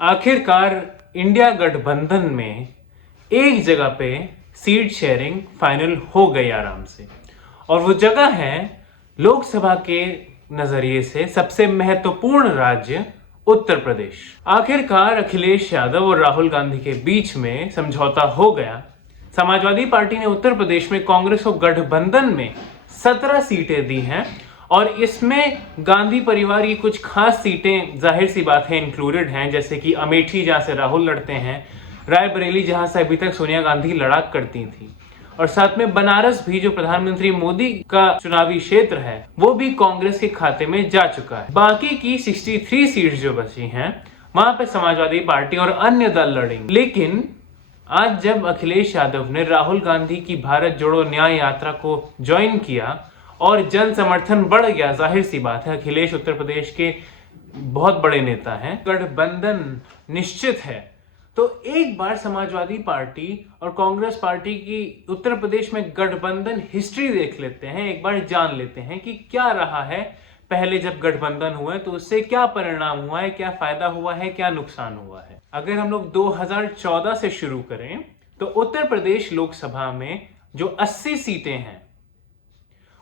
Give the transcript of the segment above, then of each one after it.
आखिरकार इंडिया गठबंधन में एक जगह पे सीट शेयरिंग फाइनल हो गई आराम से, और वो जगह है लोकसभा के नजरिए से सबसे महत्वपूर्ण राज्य उत्तर प्रदेश। आखिरकार अखिलेश यादव और राहुल गांधी के बीच में समझौता हो गया। समाजवादी पार्टी ने उत्तर प्रदेश में कांग्रेस को गठबंधन में 17 सीटें दी हैं, और इसमें गांधी परिवार की कुछ खास सीटें जाहिर सी बात है इंक्लूडेड हैं, जैसे कि अमेठी जहां से राहुल लड़ते हैं, रायबरेली जहां से अभी तक सोनिया गांधी लड़ा करती थी, और साथ में बनारस भी जो प्रधानमंत्री मोदी का चुनावी क्षेत्र है वो भी कांग्रेस के खाते में जा चुका है। बाकी की 63 सीट्स जो बची हैं वहां पे समाजवादी पार्टी और अन्य दल लड़ेंगे। लेकिन आज जब अखिलेश यादव ने राहुल गांधी की भारत जोड़ो न्याय यात्रा को ज्वाइन किया और जन समर्थन बढ़ गया, जाहिर सी बात है अखिलेश उत्तर प्रदेश के बहुत बड़े नेता हैं, गठबंधन निश्चित है। तो एक बार समाजवादी पार्टी और कांग्रेस पार्टी की उत्तर प्रदेश में गठबंधन हिस्ट्री देख लेते हैं, एक बार जान लेते हैं कि क्या रहा है पहले जब गठबंधन हुआ है, तो उससे क्या परिणाम हुआ है, क्या फायदा हुआ है, क्या नुकसान हुआ है। अगर हम लोग 2014 से शुरू करें तो उत्तर प्रदेश लोकसभा में जो 80 सीटें हैं,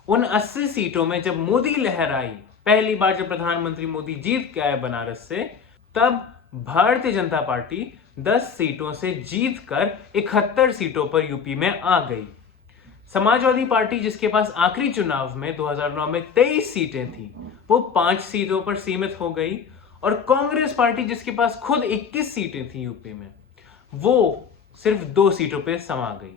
उन 80 सीटों में जब मोदी लहर आई, पहली बार जब प्रधानमंत्री मोदी जीत के आए बनारस से, तब भारतीय जनता पार्टी 10 सीटों से जीतकर 71 सीटों पर यूपी में आ गई। समाजवादी पार्टी जिसके पास आखिरी चुनाव में 2009 में 23 सीटें थी, वो 5 सीटों पर सीमित हो गई, और कांग्रेस पार्टी जिसके पास खुद 21 सीटें थी यूपी में, वो सिर्फ 2 सीटों पर समा गई,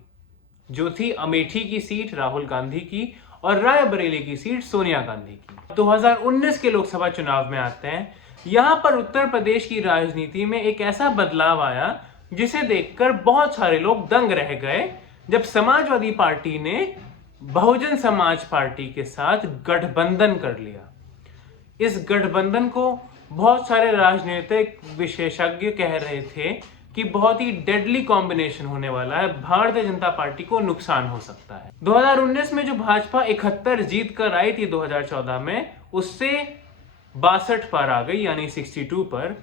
जो थी अमेठी की सीट राहुल गांधी की और रायबरेली की सीट सोनिया गांधी की। 2019 के लोकसभा चुनाव में आते हैं। यहां पर उत्तर प्रदेश की राजनीति में एक ऐसा बदलाव आया जिसे देखकर बहुत सारे लोग दंग रह गए, जब समाजवादी पार्टी ने बहुजन समाज पार्टी के साथ गठबंधन कर लिया। इस गठबंधन को बहुत सारे राजनीतिक विशेषज्ञ कह रहे थे कि बहुत ही डेडली कॉम्बिनेशन होने वाला है, भारतीय जनता पार्टी को नुकसान हो सकता है। 2019 में जो भाजपा 71 जीत कर आई थी 2014 में, उससे 62 पर आ गई, यानी 62 पर।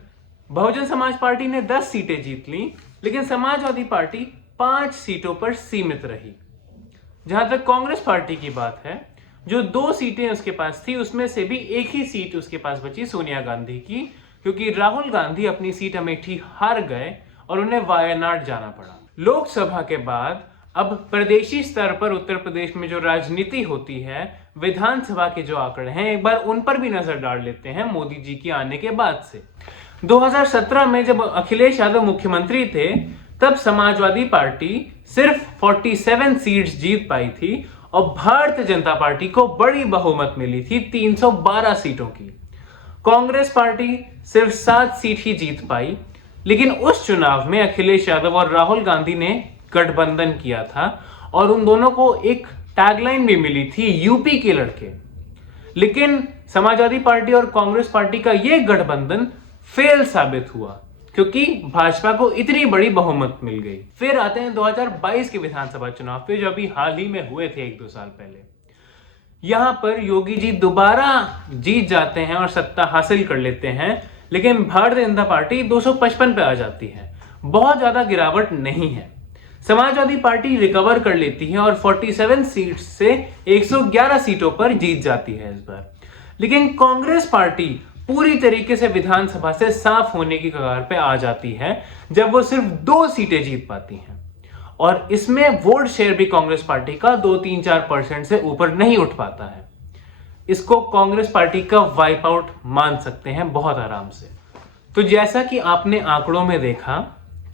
बहुजन समाज पार्टी ने 10 सीटें जीत ली, लेकिन समाजवादी पार्टी 5 सीटों पर सीमित रही। जहां तक कांग्रेस पार्टी की बात है, जो 2 सीटें उसके पास थी, उसमें से भी एक ही सीट उसके पास बची सोनिया गांधी की, क्योंकि राहुल गांधी अपनी सीट अमेठी हार गए और उन्हें वायनाड जाना पड़ा। लोकसभा के बाद अब प्रदेशी स्तर पर उत्तर प्रदेश में जो राजनीति होती है, विधानसभा के जो आंकड़े हैं, एक बार उन पर भी नजर डाल लेते हैं। मोदी जी के आने के बाद से 2017 में जब अखिलेश यादव मुख्यमंत्री थे, तब समाजवादी पार्टी सिर्फ 47 सीट्स जीत पाई थी, और भारतीय जनता पार्टी को बड़ी बहुमत मिली थी 312 सीटों की। कांग्रेस पार्टी सिर्फ 7 सीट ही जीत पाई, लेकिन उस चुनाव में अखिलेश यादव और राहुल गांधी ने गठबंधन किया था, और उन दोनों को एक टैगलाइन भी मिली थी, यूपी के लड़के। लेकिन समाजवादी पार्टी और कांग्रेस पार्टी का यह गठबंधन फेल साबित हुआ, क्योंकि भाजपा को इतनी बड़ी बहुमत मिल गई। फिर आते हैं 2022 के विधानसभा चुनाव पे, जो अभी हाल ही में हुए थे 1-2 साल पहले। यहां पर योगी जी दोबारा जीत जाते हैं और सत्ता हासिल कर लेते हैं, लेकिन भारतीय जनता पार्टी 255 पे आ जाती है। बहुत ज्यादा गिरावट नहीं है। समाजवादी पार्टी रिकवर कर लेती है और 47 सीट से 111 सीटों पर जीत जाती है इस बार। लेकिन कांग्रेस पार्टी पूरी तरीके से विधानसभा से साफ होने की कगार पे आ जाती है, जब वो सिर्फ 2 सीटें जीत पाती हैं, और इसमें वोट शेयर भी कांग्रेस पार्टी का 2-3-4% से ऊपर नहीं उठ पाता है। इसको कांग्रेस पार्टी का वाइप आउट मान सकते हैं बहुत आराम से। तो जैसा कि आपने आंकड़ों में देखा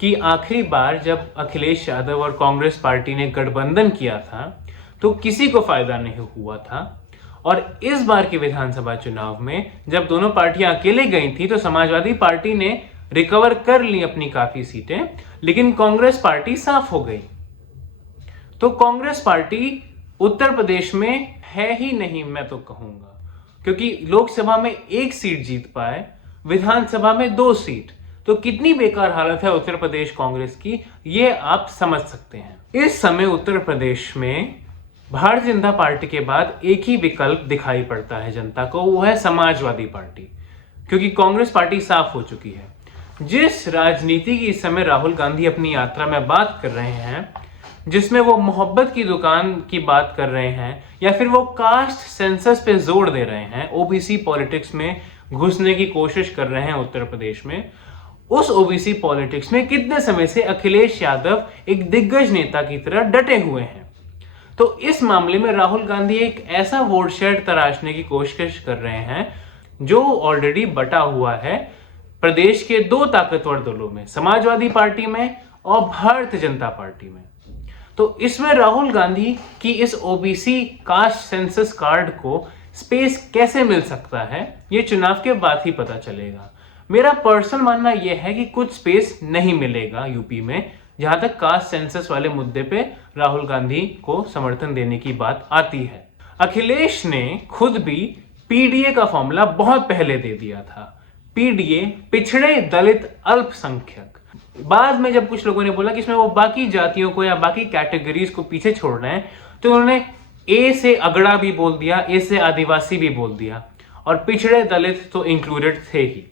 कि आखिरी बार जब अखिलेश यादव और कांग्रेस पार्टी ने गठबंधन किया था, तो किसी को फायदा नहीं हुआ था, और इस बार के विधानसभा चुनाव में जब दोनों पार्टियां अकेले गई थी, तो समाजवादी पार्टी ने रिकवर कर ली अपनी काफी सीटें, लेकिन कांग्रेस पार्टी साफ हो गई। तो कांग्रेस पार्टी उत्तर प्रदेश में है ही नहीं, मैं तो कहूंगा, क्योंकि लोकसभा में 1 सीट जीत पाए, विधानसभा में 2 सीट। तो कितनी बेकार हालत है उत्तर प्रदेश कांग्रेस की, ये आप समझ सकते हैं। इस समय उत्तर प्रदेश में भारतीय जनता पार्टी के बाद एक ही विकल्प दिखाई पड़ता है जनता को, वो है समाजवादी पार्टी, क्योंकि कांग्रेस पार्टी साफ हो चुकी है। जिस राजनीति की इस समय राहुल गांधी अपनी यात्रा में बात कर रहे हैं, जिसमें वो मोहब्बत की दुकान की बात कर रहे हैं या फिर वो कास्ट सेंसस पे जोर दे रहे हैं, ओबीसी पॉलिटिक्स में घुसने की कोशिश कर रहे हैं उत्तर प्रदेश में, उस ओबीसी पॉलिटिक्स में कितने समय से अखिलेश यादव एक दिग्गज नेता की तरह डटे हुए हैं। तो इस मामले में राहुल गांधी एक ऐसा वोट शेड तराशने की कोशिश कर रहे हैं जो ऑलरेडी बटा हुआ है प्रदेश के दो ताकतवर दलों में, समाजवादी पार्टी में और भारतीय जनता पार्टी में। तो इसमें राहुल गांधी की इस ओबीसी कास्ट सेंसस कार्ड को स्पेस कैसे मिल सकता है, ये चुनाव के बाद ही पता चलेगा। मेरा पर्सनल मानना यह है कि कुछ स्पेस नहीं मिलेगा यूपी में, जहां तक कास्ट सेंसस वाले मुद्दे पे राहुल गांधी को समर्थन देने की बात आती है। अखिलेश ने खुद भी पीडीए का फॉर्मूला बहुत पहले दे दिया था। पीडीए पिछड़े दलित अल्पसंख्यक। बाद में जब कुछ लोगों ने बोला कि इसमें वो बाकी जातियों को या बाकी कैटेगरीज को पीछे छोड़ रहे हैं, तो उन्होंने ए से अगड़ा भी बोल दिया, ए से आदिवासी भी बोल दिया, और पिछड़े दलित तो इंक्लूडेड थे ही।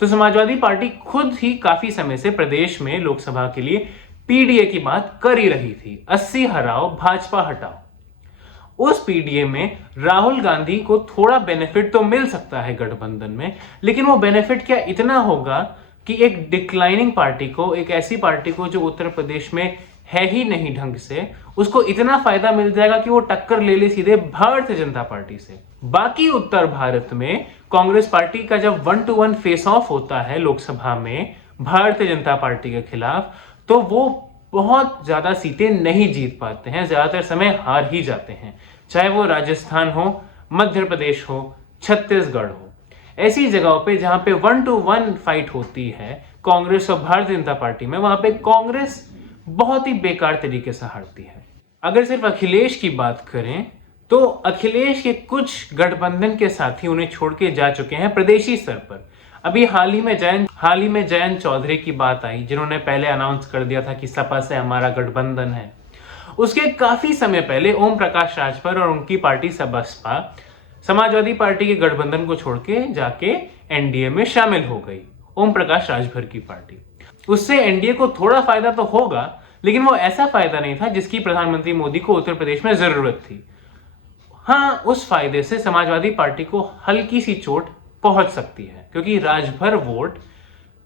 तो समाजवादी पार्टी खुद ही काफी समय से प्रदेश में लोकसभा के लिए पीडीए की बात कर ही रही थी, 80 हराओ भाजपा हटाओ। उस पीडीए में राहुल गांधी को थोड़ा बेनिफिट तो मिल सकता है गठबंधन में, लेकिन वो बेनिफिट क्या इतना होगा कि एक डिक्लाइनिंग पार्टी को, एक ऐसी पार्टी को जो उत्तर प्रदेश में है ही नहीं ढंग से, उसको इतना फायदा मिल जाएगा कि वो टक्कर ले ले सीधे भारतीय जनता पार्टी से। बाकी उत्तर भारत में कांग्रेस पार्टी का जब 1-to-1 फेस ऑफ होता है लोकसभा में भारतीय जनता पार्टी के खिलाफ, तो वो बहुत ज्यादा सीटें नहीं जीत पाते हैं, ज्यादातर समय हार ही जाते हैं, चाहे वो राजस्थान हो, मध्य प्रदेश हो, छत्तीसगढ़ हो। ऐसी जगहों पे जहां पे 1-to-1 फाइट होती है कांग्रेस और भारतीय जनता पार्टी में, वहां पे कांग्रेस बहुत ही बेकार तरीके से हारती है। अगर सिर्फ अखिलेश की बात करें तो अखिलेश के कुछ गठबंधन के साथी उन्हें छोड़ के जा चुके हैं प्रदेशी स्तर पर। अभी हाल ही में जयंत चौधरी की बात आई, जिन्होंने पहले अनाउंस कर दिया था कि सपा से हमारा गठबंधन है। उसके काफी समय पहले ओम प्रकाश राजभर और उनकी पार्टी बसपा समाजवादी पार्टी के गठबंधन को छोड़ के जाके एनडीए में शामिल हो गई, ओम प्रकाश राजभर की पार्टी। उससे एनडीए को थोड़ा फायदा तो होगा, लेकिन वो ऐसा फायदा नहीं था जिसकी प्रधानमंत्री मोदी को उत्तर प्रदेश में जरूरत थी। हाँ, उस फायदे से समाजवादी पार्टी को हल्की सी चोट पहुंच सकती है, क्योंकि राजभर वोट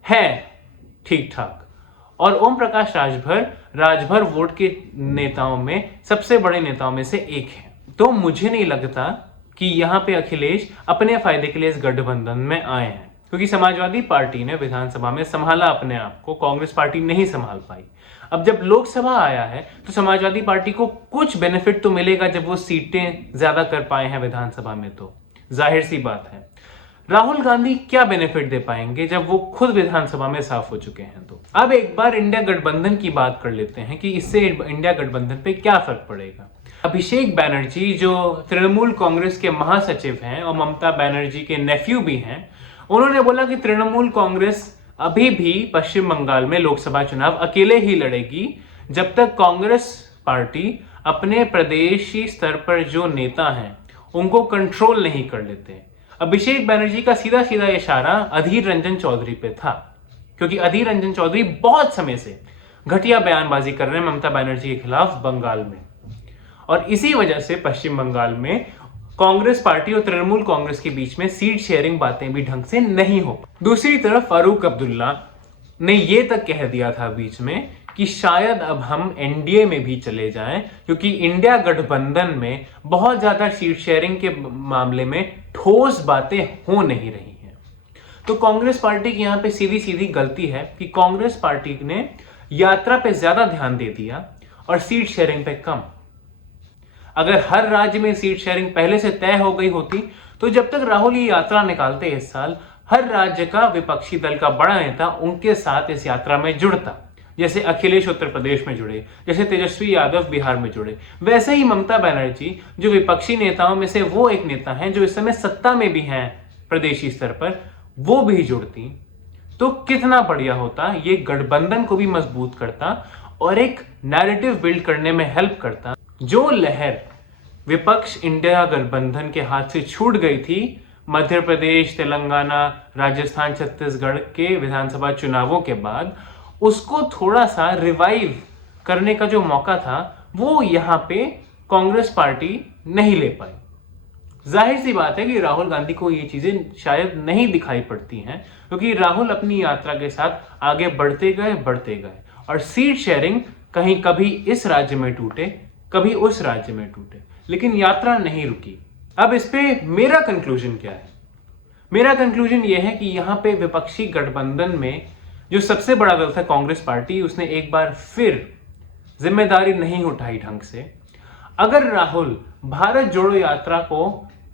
है ठीक ठाक, और ओम प्रकाश राजभर वोट के नेताओं में सबसे बड़े नेताओं में से एक है। तो मुझे नहीं लगता कि यहां पे अखिलेश अपने फायदे के लिए इस गठबंधन में आए हैं, क्योंकि समाजवादी पार्टी ने विधानसभा में संभाला अपने आप को, कांग्रेस पार्टी नहीं संभाल पाई। अब जब लोकसभा आया है तो समाजवादी पार्टी को कुछ बेनिफिट तो मिलेगा जब वो सीटें ज्यादा कर पाए हैं विधानसभा में, तो जाहिर सी बात है। राहुल गांधी क्या बेनिफिट दे पाएंगे जब वो खुद विधानसभा में साफ हो चुके हैं? तो अब एक बार इंडिया गठबंधन की बात कर लेते हैं कि इससे इंडिया गठबंधन पे क्या फर्क पड़ेगा। अभिषेक बैनर्जी जो तृणमूल कांग्रेस के महासचिव हैं और ममता बनर्जी के नेफ्यू भी हैं, उन्होंने बोला कि तृणमूल कांग्रेस अभी भी पश्चिम बंगाल में लोकसभा चुनाव अकेले ही लड़ेगी जब तक कांग्रेस पार्टी अपने प्रदेशी स्तर पर जो नेता हैं उनको कंट्रोल नहीं कर लेते। अभिषेक बैनर्जी का सीधा सीधा इशारा अधीर रंजन चौधरी पे था, क्योंकि अधीर रंजन चौधरी बहुत समय से घटिया बयानबाजी कर रहे हैं ममता बनर्जी के खिलाफ बंगाल में, और इसी वजह से पश्चिम बंगाल में कांग्रेस पार्टी और तृणमूल कांग्रेस के बीच में सीट शेयरिंग बातें भी ढंग से नहीं हो। दूसरी तरफ फारूक अब्दुल्ला ने यह तक कह दिया था बीच में कि शायद अब हम एनडीए में भी चले जाएं, क्योंकि इंडिया गठबंधन में बहुत ज्यादा सीट शेयरिंग के मामले में ठोस बातें हो नहीं रही हैं। तो कांग्रेस पार्टी की यहां पे सीधी सीधी गलती है कि कांग्रेस पार्टी ने यात्रा पे ज्यादा ध्यान दे दिया और सीट शेयरिंग पे कम। अगर हर राज्य में सीट शेयरिंग पहले से तय हो गई होती तो जब तक राहुल ये यात्रा निकालते इस साल, हर राज्य का विपक्षी दल का बड़ा नेता उनके साथ इस यात्रा में जुड़ता। जैसे अखिलेश उत्तर प्रदेश में जुड़े, जैसे तेजस्वी यादव बिहार में जुड़े, वैसे ही ममता बनर्जी जो विपक्षी नेताओं में से वो एक नेता हैं जो इस समय सत्ता में भी हैं प्रदेशी स्तर पर, वो भी जुड़ती तो कितना बढ़िया होता। ये गठबंधन को भी मजबूत करता और एक नैरेटिव बिल्ड करने में हेल्प करता। जो लहर विपक्ष इंडिया गठबंधन के हाथ से छूट गई थी मध्य प्रदेश, तेलंगाना, राजस्थान, छत्तीसगढ़ के विधानसभा चुनावों के बाद उसको थोड़ा सा रिवाइव करने का जो मौका था वो यहाँ पे कांग्रेस पार्टी नहीं ले पाई। जाहिर सी बात है कि राहुल गांधी को ये चीजें शायद नहीं दिखाई पड़ती हैं, क्योंकि राहुल अपनी यात्रा के साथ आगे बढ़ते गए और सीट शेयरिंग कहीं कभी इस राज्य में टूटे, कभी उस राज्य में टूटे, लेकिन यात्रा नहीं रुकी। अब इस पे मेरा कंक्लूजन क्या है? मेरा कंक्लूजन यह है कि यहां पे विपक्षी गठबंधन में जो सबसे बड़ा दल था कांग्रेस पार्टी, उसने एक बार फिर जिम्मेदारी नहीं उठाई ढंग से। अगर राहुल भारत जोड़ो यात्रा को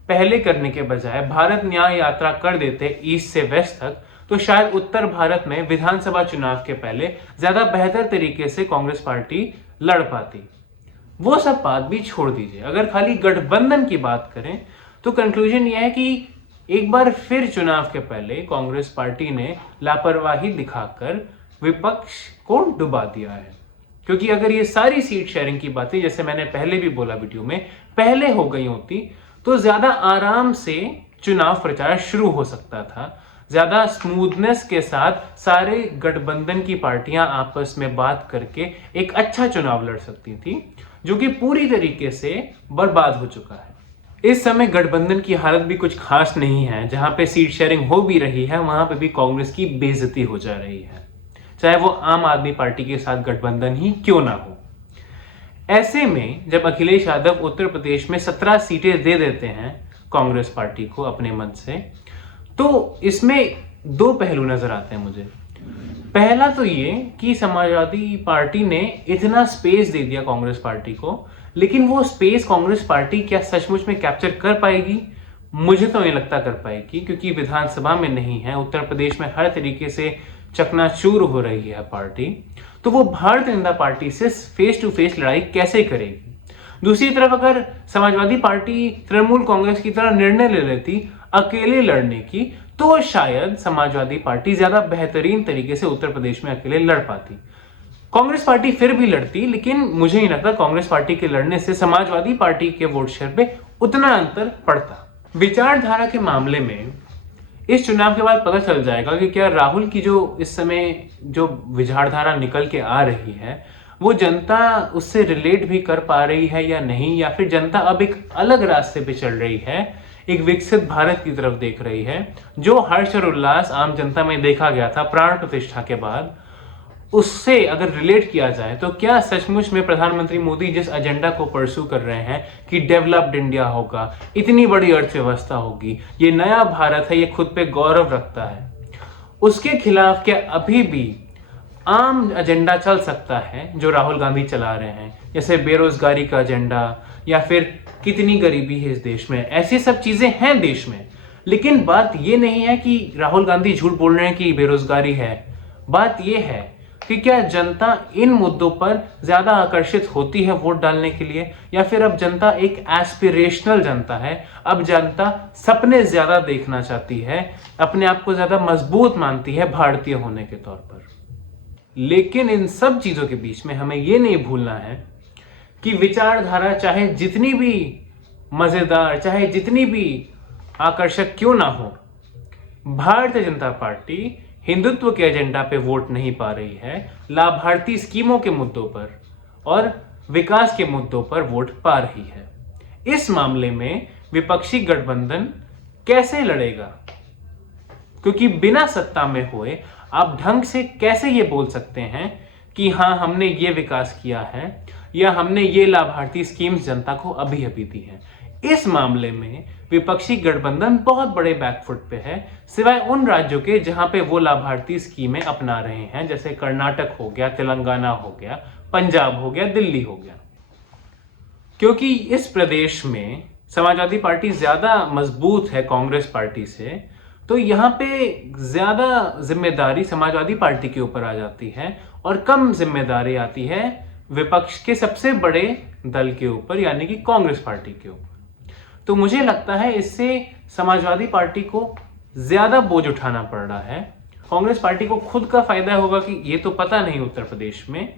पहले करने के बजाय भारत न्याय यात्रा कर देते ईस्ट से वेस्ट तक, तो शायद उत्तर भारत में विधानसभा चुनाव के पहले ज्यादा बेहतर तरीके से कांग्रेस पार्टी लड़ पाती। वो सब बात भी छोड़ दीजिए, अगर खाली गठबंधन की बात करें तो कंक्लूजन यह है कि एक बार फिर चुनाव के पहले कांग्रेस पार्टी ने लापरवाही दिखाकर विपक्ष को डुबा दिया है। क्योंकि अगर ये सारी सीट शेयरिंग की बातें, जैसे मैंने पहले भी बोला वीडियो में, पहले हो गई होती तो ज्यादा आराम से चुनाव प्रचार शुरू हो सकता था, ज्यादा स्मूथनेस के साथ सारे गठबंधन की पार्टियां आपस में बात करके एक अच्छा चुनाव लड़ सकती थी, जो कि पूरी तरीके से बर्बाद हो चुका है। इस समय गठबंधन की हालत भी कुछ खास नहीं है। जहां पे सीट शेयरिंग हो भी रही है वहां पे भी कांग्रेस की बेइज्जती हो जा रही है, चाहे वो आम आदमी पार्टी के साथ गठबंधन ही क्यों ना हो। ऐसे में जब अखिलेश यादव उत्तर प्रदेश में 17 सीटें दे देते हैं कांग्रेस पार्टी को अपने मत से, तो इसमें दो पहलू नजर आते हैं मुझे। पहला तो ये कि समाजवादी पार्टी ने इतना स्पेस दे दिया कांग्रेस पार्टी को, लेकिन वो स्पेस कांग्रेस पार्टी क्या सचमुच में कैप्चर कर पाएगी? मुझे तो नहीं लगता कर पाएगी, क्योंकि विधानसभा में नहीं है, उत्तर प्रदेश में हर तरीके से चकनाचूर हो रही है पार्टी, तो वो भारतीय जनता पार्टी से फेस टू फेस लड़ाई कैसे करेगी? दूसरी तरफ अगर समाजवादी पार्टी तृणमूल कांग्रेस की तरह निर्णय ले लेती अकेले लड़ने की, तो शायद समाजवादी पार्टी ज्यादा बेहतरीन तरीके से उत्तर प्रदेश में अकेले लड़ पाती। कांग्रेस पार्टी फिर भी लड़ती, लेकिन मुझे नहीं लगता कांग्रेस पार्टी के लड़ने से समाजवादी पार्टी के वोट शेयर पे उतना अंतर पड़ता। विचारधारा के मामले में इस चुनाव के बाद पता चल जाएगा कि क्या राहुल की जो इस समय जो विचारधारा निकल के आ रही है वो जनता उससे रिलेट भी कर पा रही है या नहीं, या फिर जनता अब एक अलग रास्ते पे चल रही है, एक विकसित भारत की तरफ देख रही है। जो हर्ष और उल्लास आम जनता में देखा गया था प्राण प्रतिष्ठा के बाद, उससे अगर रिलेट किया जाए तो क्या सचमुच में प्रधानमंत्री मोदी जिस एजेंडा को परस्यू कर रहे हैं कि डेवलप्ड इंडिया होगा, इतनी बड़ी अर्थव्यवस्था होगी, ये नया भारत है, ये खुद पे गौरव रखता है, उसके खिलाफ क्या अभी भी आम एजेंडा चल सकता है जो राहुल गांधी चला रहे हैं, जैसे बेरोजगारी का एजेंडा, या फिर कितनी गरीबी है इस देश में? ऐसी सब चीजें हैं देश में, लेकिन बात ये नहीं है कि राहुल गांधी झूठ बोल रहे हैं कि बेरोजगारी है। बात ये है कि क्या जनता इन मुद्दों पर ज्यादा आकर्षित होती है वोट डालने के लिए, या फिर अब जनता एक एस्पिरेशनल जनता है, अब जनता सपने ज्यादा देखना चाहती है, अपने आप को ज्यादा मजबूत मानती है भारतीय होने के तौर पर। लेकिन इन सब चीजों के बीच में हमें यह नहीं भूलना है कि विचारधारा चाहे जितनी भी मजेदार, चाहे जितनी भी आकर्षक क्यों ना हो, भारतीय जनता पार्टी हिंदुत्व के एजेंडा पे वोट नहीं पा रही है, लाभार्थी स्कीमों के मुद्दों पर और विकास के मुद्दों पर वोट पा रही है। इस मामले में विपक्षी गठबंधन कैसे लड़ेगा? क्योंकि बिना सत्ता में हुए आप ढंग से कैसे ये बोल सकते हैं कि हाँ हमने ये विकास किया है या हमने ये लाभार्थी स्कीम्स जनता को अभी अभी दी है? इस मामले में विपक्षी गठबंधन बहुत बड़े बैकफुट पे है, सिवाय उन राज्यों के जहां पे वो लाभार्थी स्कीमें अपना रहे हैं, जैसे कर्नाटक हो गया, तेलंगाना हो गया, पंजाब हो गया, दिल्ली हो गया। क्योंकि इस प्रदेश में समाजवादी पार्टी ज्यादा मजबूत है कांग्रेस पार्टी से, तो यहाँ पे ज्यादा जिम्मेदारी समाजवादी पार्टी के ऊपर आ जाती है और कम जिम्मेदारी आती है विपक्ष के सबसे बड़े दल के ऊपर, यानी कि कांग्रेस पार्टी के ऊपर। तो मुझे लगता है इससे समाजवादी पार्टी को ज्यादा बोझ उठाना पड़ रहा है। कांग्रेस पार्टी को खुद का फायदा होगा कि ये तो पता नहीं उत्तर प्रदेश में,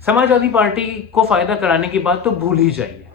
समाजवादी पार्टी को फायदा कराने की बात तो भूल ही जाइए।